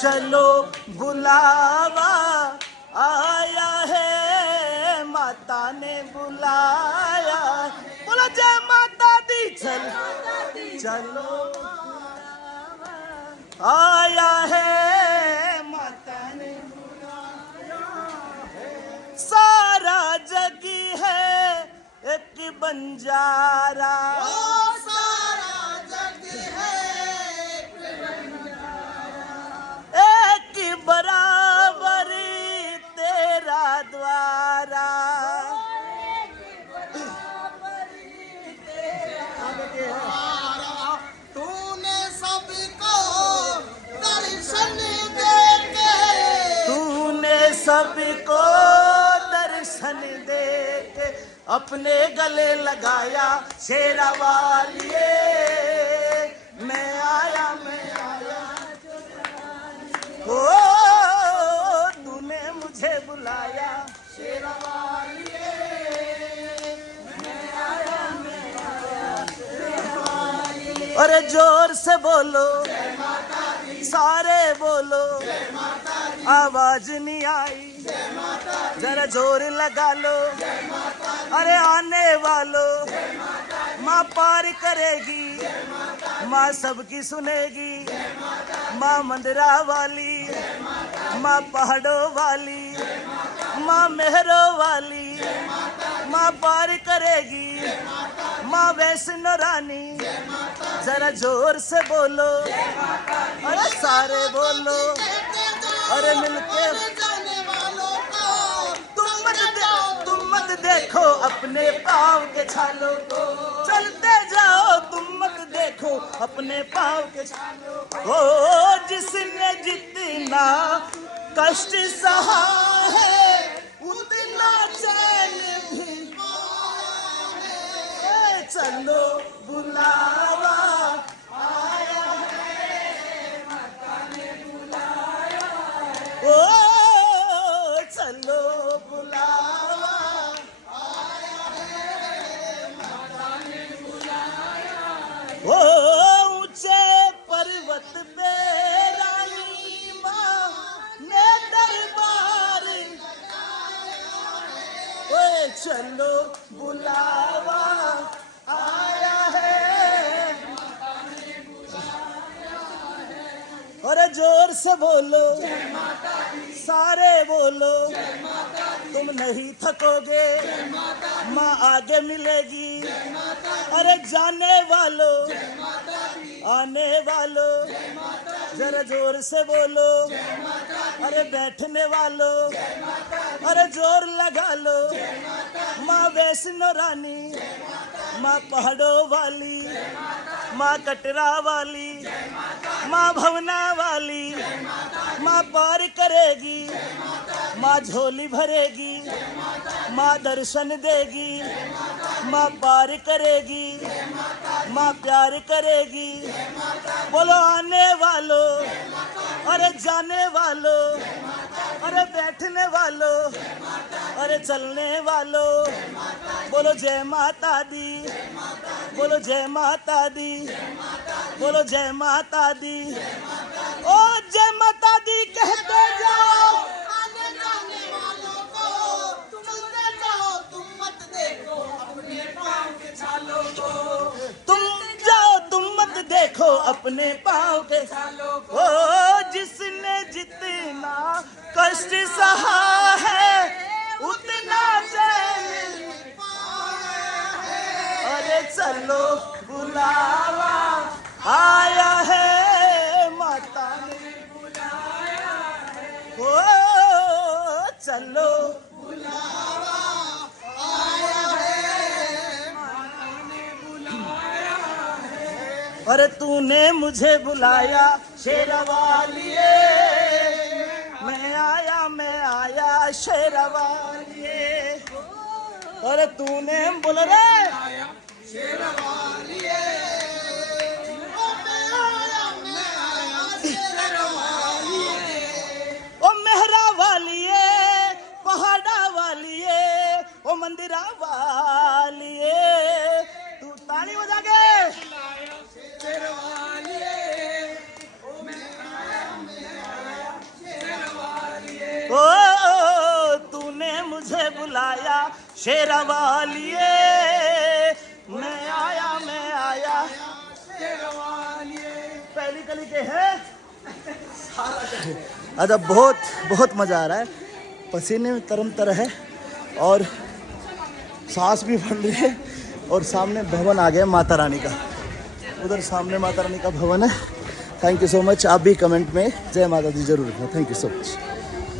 चलो बुलावा आया है, माता ने बुलाया। बोला जय माता दी। चलो आया है, माता ने बुलाया है। सारा जग है एक बंजारा, सारा जग है एक बराबरी तेरा द्वारा। तूने सबको दर्शन देके, तूने सबको दर्शन दे के अपने गले लगाया शेरा वालिए। मैं आया ओ तूने मुझे बुलाया शेरा वालिए। मैं आया अरे जोर से बोलो सारे बोलो, आवाज नहीं आई जरा जोर लगा लो। अरे आने वालों माँ पार करेगी, माँ सबकी सुनेगी। माँ मंदिरा वाली, माँ पहाड़ों वाली, माँ मेहरों वाली, माँ पार करेगी। माँ वैष्णो रानी जरा जोर से बोलो, अरे सारे बोलो, अरे मिलके। जाने वालों को तुम मत देखो अपने पाँव के छालों को, चलते जाओ। तुम मत देखो अपने पाँव के छालों को। ओ जिसने जितना कष्ट सहा है उतना चैन भी पाया है। चलो बुलावा आया है, माता ने बुलाया है। ओ चलो बुलावा आया है, माता ने बुलाया है। ओ ऊंचे पर्वत पे रानी माँ ने दरबार लगाया है। चलो बुलावा आया है, माता ने बुलाया है। अरे जोर से बोलो सारे बोलो, तुम नहीं थकोगे, माँ आगे मिलेगी। अरे जाने वालों आने वालों जरा जोर से बोलो। अरे बैठने वालों अरे जोर लगा लो। माँ वैष्णो रानी, माँ पहाड़ों वाली, माँ कटरा वाली, माँ भवना वाली, माँ पार करेगी। माँ झोली भरेगी, माँ दर्शन देगी। माँ पार करेगी, माँ प्यार करेगी। बोलो आने वालों, अरे जाने वालों, अरे बैठने वालों, अरे चलने वालों, बोलो जय माता दी, बोलो जय माता दी, बोलो जय माता दी। ओ जय माता दी कहते जाओ, आने जाने वालों को चलते जाओ। तुम मत देखो अपने पाँव के छालों को, तुम जाओ तुम मत देखो अपने पाँव के छालों को। ओ जिसने जितना कष्ट सहा है उतना चैन पाया है। अरे चलो बुलावा आया है, माता ने बुलाया है। ओ चलो बुलावा आया है, माता ने बुलाया है। अरे तूने मुझे बुलाया शेरवालिए। मैं आया शेरवालिए। अरे तूने बोल रे शेरवालिए। ओ मैं आया शेरवालिए। ओ मेहरा वालिए, पहाड़ा वालिए, ओ मंदिरा वालिए। तू ताली बजा के शेरवालिए। ओ मैं आया आया शेरा वालिए, मैं आया पहली कली के हैं। अच्छा बहुत मज़ा आ रहा है, पसीने में तरम तर है और सांस भी बन रही है। और सामने भवन आ गया माता रानी का, उधर सामने माता रानी का भवन है। Thank you so much. आप भी कमेंट में जय माता दी जरूर लिखना। Thank you so much.